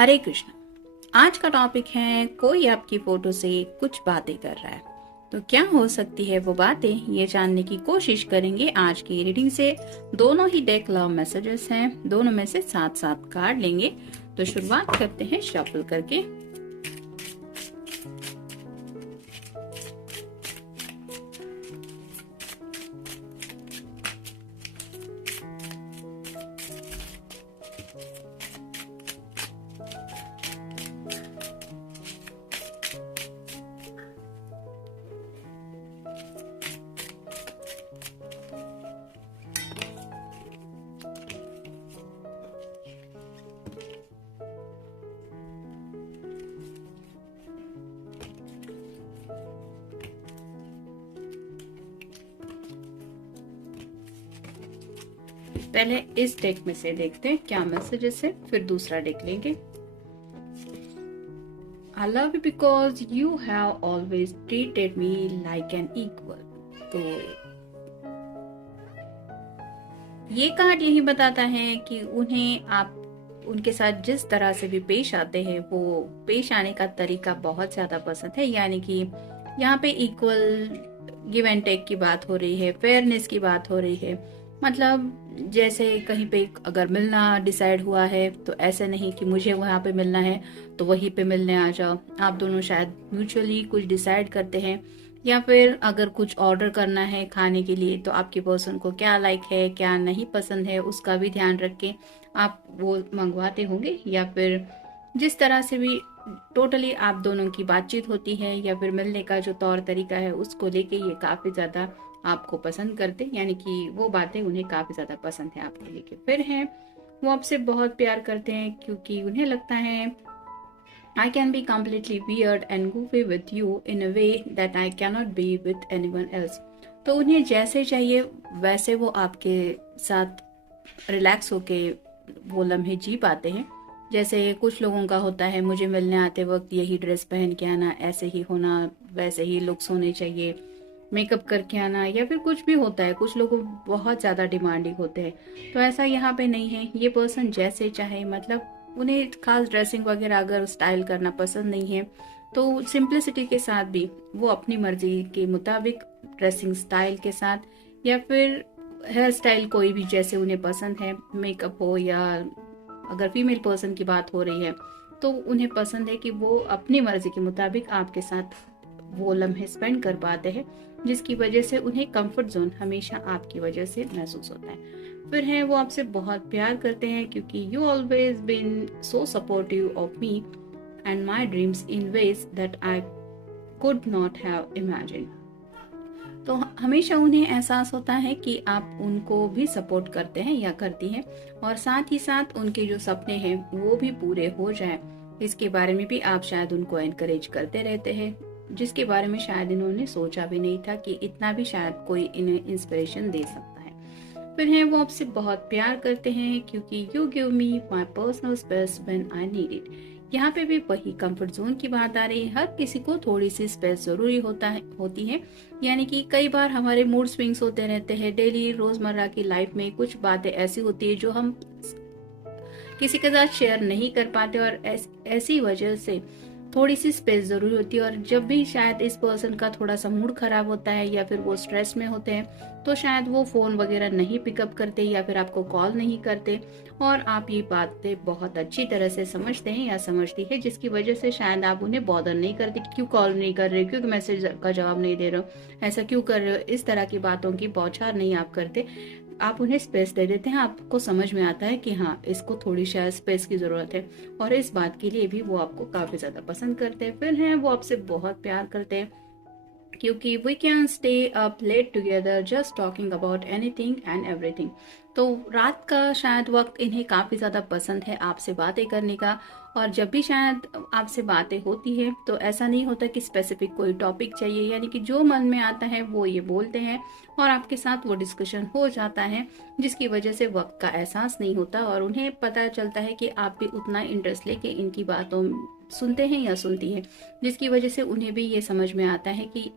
हरे कृष्ण। आज का टॉपिक है कोई आपकी फोटो से कुछ बातें कर रहा है, तो क्या हो सकती है वो बातें, ये जानने की कोशिश करेंगे आज की रीडिंग से। दोनों ही डेक लव मैसेजेस हैं, दोनों में से साथ साथ कार्ड लेंगे। तो शुरुआत करते हैं शफल करके। पहले इस डेक में से देखते हैं क्या मैसेजेस है, फिर दूसरा डेक लेंगे। I love you because you have always treated me like an equal। तो ये कार्ड यही बताता है कि उन्हें आप उनके साथ जिस तरह से भी पेश आते हैं वो पेश आने का तरीका बहुत ज्यादा पसंद है। यानी कि यहाँ पे इक्वल गिव एंड टेक की बात हो रही है, फेयरनेस की बात हो रही है। मतलब जैसे कहीं पे अगर मिलना डिसाइड हुआ है तो ऐसे नहीं कि मुझे वहां पे मिलना है तो वहीं पे मिलने आ जाओ। आप दोनों शायद म्यूचुअली कुछ डिसाइड करते हैं, या फिर अगर कुछ ऑर्डर करना है खाने के लिए तो आपके पर्सन को क्या लाइक है क्या नहीं पसंद है उसका भी ध्यान रख के आप वो मंगवाते होंगे। या फिर जिस तरह से भी टोटली आप दोनों की बातचीत होती है या फिर मिलने का जो तौर तरीका है उसको लेके ये काफी ज्यादा आपको पसंद करते, यानी कि वो बातें उन्हें काफी ज्यादा पसंद है आपको लेके। फिर है वो आपसे बहुत प्यार करते हैं क्योंकि उन्हें लगता है I can be completely weird and goofy with you in a way that I cannot be with anyone else। तो उन्हें जैसे चाहिए वैसे वो आपके साथ रिलैक्स होके वो लम्हे जी पाते हैं। जैसे कुछ लोगों का होता है, मुझे मिलने आते वक्त यही ड्रेस पहन के आना, ऐसे ही होना, वैसे ही लुक्स होने चाहिए, मेकअप करके आना, या फिर कुछ भी होता है। कुछ लोग बहुत ज़्यादा डिमांडिंग होते हैं, तो ऐसा यहाँ पे नहीं है। ये पर्सन जैसे चाहे, मतलब उन्हें खास ड्रेसिंग वगैरह अगर स्टाइल करना पसंद नहीं है तो सिंप्लिसिटी के साथ भी वो अपनी मर्जी के मुताबिक ड्रेसिंग स्टाइल के साथ या फिर हेयर स्टाइल कोई भी जैसे उन्हें पसंद है, मेकअप हो या अगर फीमेल पर्सन की बात हो रही है तो उन्हें पसंद है कि वो अपनी मर्जी के मुताबिक आपके साथ वो लम्हे स्पेंड कर पाते हैं, जिसकी वजह से उन्हें कंफर्ट जोन हमेशा आपकी वजह से महसूस होता है। फिर है वो आपसे बहुत प्यार करते हैं क्योंकि you always been so supportive of me and my dreams in ways that I could not have imagine. तो हमेशा उन्हें एहसास होता है कि आप उनको भी सपोर्ट करते हैं या करती हैं, और साथ ही साथ उनके जो सपने हैं वो भी पूरे हो जाए, इसके बारे में भी आप शायद उनको एनकरेज करते रहते हैं, जिसके बारे में शायद इन्होंने सोचा भी नहीं था कि इतना भी शायद कोई इन्हें इंस्पिरेशन दे सकता है। फिर है वो आपसे बहुत प्यार करते हैं क्योंकि you give me my personal space when I need it. यहाँ पे भी वही कंफर्ट जोन की बात आ रही है। हर किसी को थोड़ी सी स्पेस जरूरी होती है। यानी कि कई बार हमारे मूड स्विंग्स होते रहते हैं। डेली रोजमर्रा की लाइफ में कुछ बातें ऐसी होती है जो हम किसी के साथ शेयर नहीं कर पाते, और ऐसी वजह से थोड़ी सी स्पेस जरूरी होती है। और जब भी शायद इस पर्सन का थोड़ा सा मूड खराब होता है या फिर वो स्ट्रेस में होते हैं तो शायद वो फोन वगैरह नहीं पिकअप करते या फिर आपको कॉल नहीं करते, और आप ये बातें बहुत अच्छी तरह से समझते हैं या समझती है, जिसकी वजह से शायद आप उन्हें बॉदर नहीं करते कि क्यों कॉल नहीं कर रहे, क्यों मैसेज का जवाब नहीं दे रहे हो, ऐसा क्यों कर रहे हो। इस तरह की बातों की बौछार नहीं आप करते, आप उन्हें स्पेस दे देते हैं। आपको समझ में आता है कि हाँ, इसको थोड़ी शायद स्पेस की जरूरत है, और इस बात के लिए भी वो आपको काफी ज्यादा पसंद करते हैं। फिर है वो आपसे बहुत प्यार करते हैं क्योंकि we can stay up late together just talking about anything and everything. तो रात का शायद वक्त इन्हें काफी ज्यादा पसंद है आपसे बातें करने का, और जब भी शायद आपसे बातें होती है तो ऐसा नहीं होता कि स्पेसिफिक कोई टॉपिक चाहिए, यानी कि जो मन में आता है वो ये बोलते हैं और आपके साथ वो डिस्कशन हो जाता है, जिसकी वजह से वक्त का एहसास नहीं होता और उन्हें पता चलता है कि आप भी उतना इंटरेस्ट लेके इनकी बातों सुनते हैं या सुनती है, जिसकी वजह से उन्हें भी ये समझ में आता है कि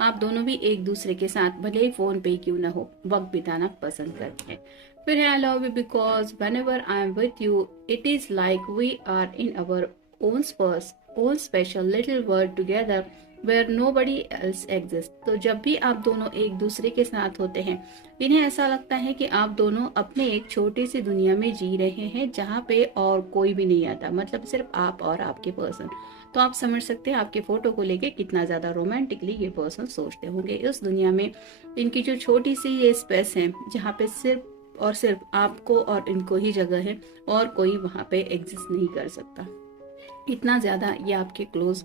आप दोनों भी एक दूसरे के साथ भले ही फोन पे क्यों ना हो वक्त बिताना पसंद करते हैं। फिर है I love you because whenever I am with you it is like we are in our own spurs own special little world together where nobody else exist. तो जब भी आप दोनों एक दूसरे के साथ होते हैं इन्हें ऐसा लगता है कि आप दोनों अपने एक छोटी सी दुनिया में जी रहे हैं जहाँ पे और कोई भी नहीं आता, मतलब सिर्फ आप और आपके पर्सन। तो आप समझ सकते हैं आपके फोटो को लेके कितना ज्यादा रोमांटिकली ये पर्सन सोचते होंगे। इस दुनिया में इनकी जो छोटी सी ये स्पेस है जहाँ पे सिर्फ और सिर्फ आपको और इनको ही जगह है और कोई वहाँ पे एग्जिस्ट नहीं कर सकता। इतना ज्यादा ये आपके क्लोज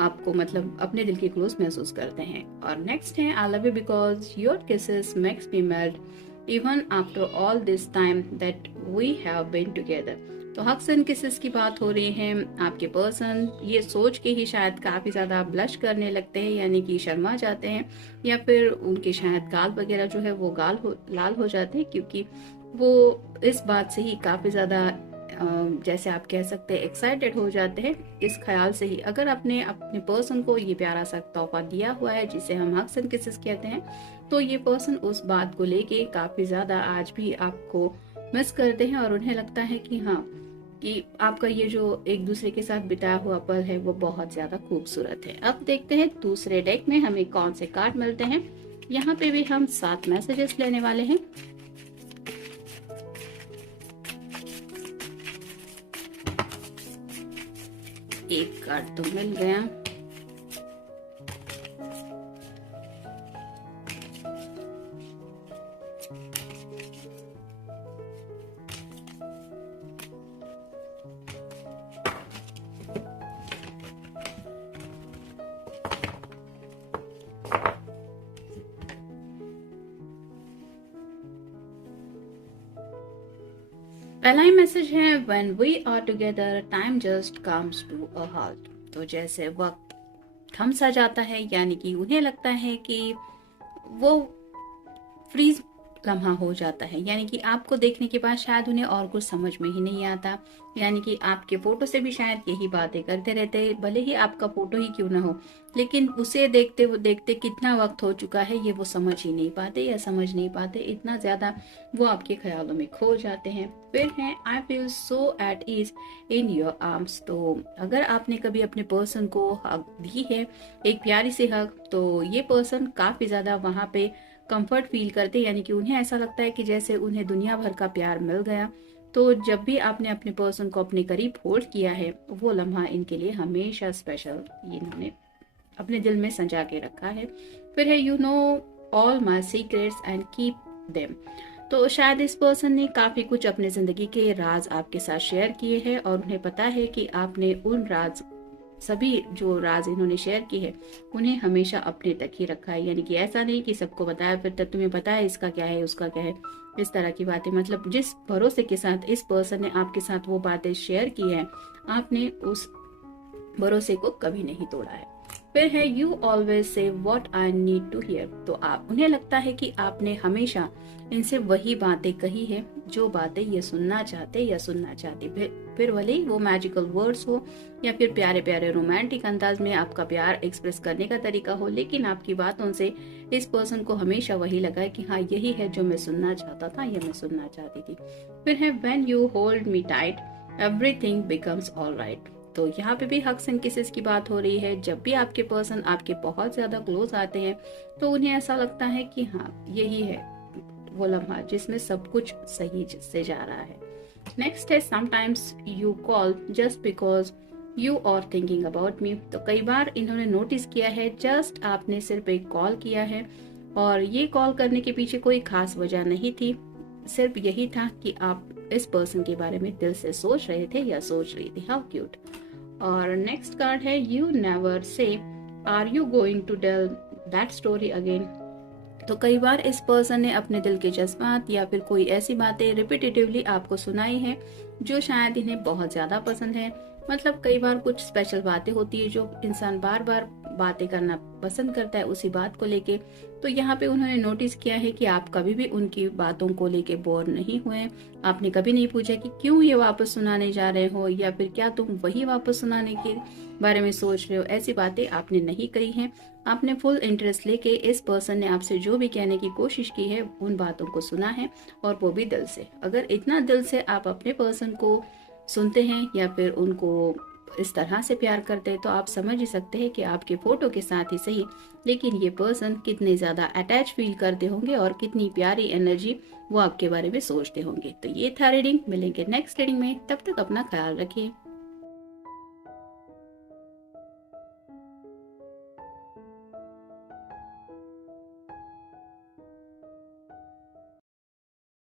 आपको मतलब अपने दिल के क्लोज महसूस करते हैं। और नेक्स्ट है I love you because your kisses makes me melt even after all this time that we have been together. तो हग्स एंड किसेस की बात हो रही है। आपके पर्सन ये सोच के ही शायद काफी ज्यादा ब्लश करने लगते हैं, यानी कि शर्मा जाते हैं, या फिर उनके शायद गाल वगैरह जो है वो लाल हो जाते हैं, क्योंकि वो इस बात से ही काफी ज्यादा जैसे आप कह सकते हैं एक्साइटेड हो जाते हैं इस ख्याल से ही। अगर आपने अपने पर्सन को ये प्यारा सा तोहफा दिया हुआ है जिसे हम हग्स एंड किसेस कहते हैं, तो ये पर्सन उस बात को लेके काफी ज्यादा आज भी आपको मिस करते हैं और उन्हें लगता है कि हाँ कि आपका ये जो एक दूसरे के साथ बिताया हुआ पल है वो बहुत ज्यादा खूबसूरत है। अब देखते हैं दूसरे डेक में हमें कौन से कार्ड मिलते हैं। यहाँ पे भी हम 7 मैसेजेस लेने वाले हैं। एक कार्ड तो मिल गया। पहला ही मैसेज है when we are together time just comes to a halt. तो जैसे वक्त थम सा जाता है, यानी कि उन्हें लगता है कि वो फ्रीज लम्हा हो जाता है, यानी कि आपको देखने के बाद शायद उन्हें और कुछ समझ में ही नहीं आता, यानी कि आपके फोटो से भी शायद यही बातें करते रहते हैं, भले ही आपका फोटो ही क्यों ना हो, लेकिन उसे देखते वो देखते कितना वक्त हो चुका है ये वो समझ ही नहीं पाते या समझ नहीं पाते, इतना ज्यादा वो आपके ख्यालों में खो जाते हैं। फिर है I feel so at ease in your arms. तो अगर आपने कभी अपने पर्सन को हक दी है, एक प्यारी सी हक, तो ये पर्सन काफी ज्यादा वहां पे कंफर्ट फील करते, यानी कि उन्हें ऐसा लगता है कि जैसे उन्हें दुनिया भर का प्यार मिल गया। तो जब भी आपने अपने पर्सन को अपने करीब होल्ड किया है वो लम्हा इनके लिए हमेशा स्पेशल इन्होंने अपने दिल में संजा के रखा है। फिर है you know all my secrets and keep them. तो शायद इस पर्सन ने काफी कुछ अपने जिंदगी के राज आपके साथ शेयर किए हैं और उन्हें पता है कि आपने उन राज सभी जो राज इन्होंने शेयर की है उन्हें हमेशा अपने तक ही रखा है, यानी कि ऐसा नहीं कि सबको बताया फिर तक तुम्हें पता है इसका क्या है उसका क्या है, इस तरह की बातें। मतलब जिस भरोसे के साथ इस पर्सन ने आपके साथ वो बातें शेयर की है आपने उस भरोसे को कभी नहीं तोड़ा है। फिर है you always say what I need to hear. तो आप उन्हें लगता है कि आपने हमेशा इनसे वही बातें कही है जो बातें ये सुनना चाहते या सुनना चाहती, फिर भले ही वो मैजिकल वर्ड्स हो या फिर प्यारे प्यारे रोमांटिक अंदाज में आपका प्यार एक्सप्रेस करने का तरीका हो, लेकिन आपकी बातों से इस पर्सन को हमेशा वही लगा है कि हाँ यही है जो मैं सुनना चाहता था या मैं सुनना चाहती थी। फिर है when you hold me tight everything becomes alright. तो यहाँ पे भी हग्स एंड किसेस की बात हो रही है। जब भी आपके पर्सन आपके बहुत ज्यादा क्लोज आते हैं तो उन्हें ऐसा लगता है कि हाँ यही है वो लम्हा जिसमें सब कुछ सही से जा रहा है। नेक्स्ट है sometimes you call just because you are thinking about me. तो कई बार इन्होंने नोटिस किया है जस्ट आपने सिर्फ एक कॉल किया है और ये कॉल करने के पीछे कोई खास वजह नहीं थी, सिर्फ यही था कि आप इस पर्सन के बारे में दिल से सोच रहे थे या सोच रही थी। How cute. और नेक्स्ट कार्ड है you never say are you going to tell that story again. तो कई बार इस पर्सन ने अपने दिल के जज्बात या फिर कोई ऐसी बातें रिपीटेटिवली आपको सुनाई है जो शायद इन्हें बहुत ज्यादा पसंद है। मतलब कई बार कुछ स्पेशल बातें होती है जो इंसान बार बार बातें करना पसंद करता है उसी बात को लेके। तो यहाँ पे उन्होंने नोटिस किया है कि आप कभी भी उनकी बातों को लेके बोर नहीं हुए। आपने कभी नहीं पूछा कि क्यों ये वापस सुनाने जा रहे हो, या फिर क्या तुम वही वापस सुनाने के बारे में सोच रहे हो। ऐसी बातें आपने नहीं करी हैं। आपने फुल इंटरेस्ट लेके इस पर्सन ने आपसे जो भी कहने की कोशिश की है उन बातों को सुना है, और वो भी दिल से। अगर इतना दिल से आप अपने पर्सन को सुनते हैं या फिर उनको इस तरह से प्यार करते हैं, तो आप समझ ही सकते हैं कि आपके फोटो के साथ ही सही, लेकिन ये पर्सन कितने ज्यादा अटैच फील करते होंगे और कितनी प्यारी एनर्जी वो आपके बारे में सोचते होंगे। तो ये था रीडिंग। मिलेंगे नेक्स्ट रीडिंग में, तब तक अपना ख्याल रखिए।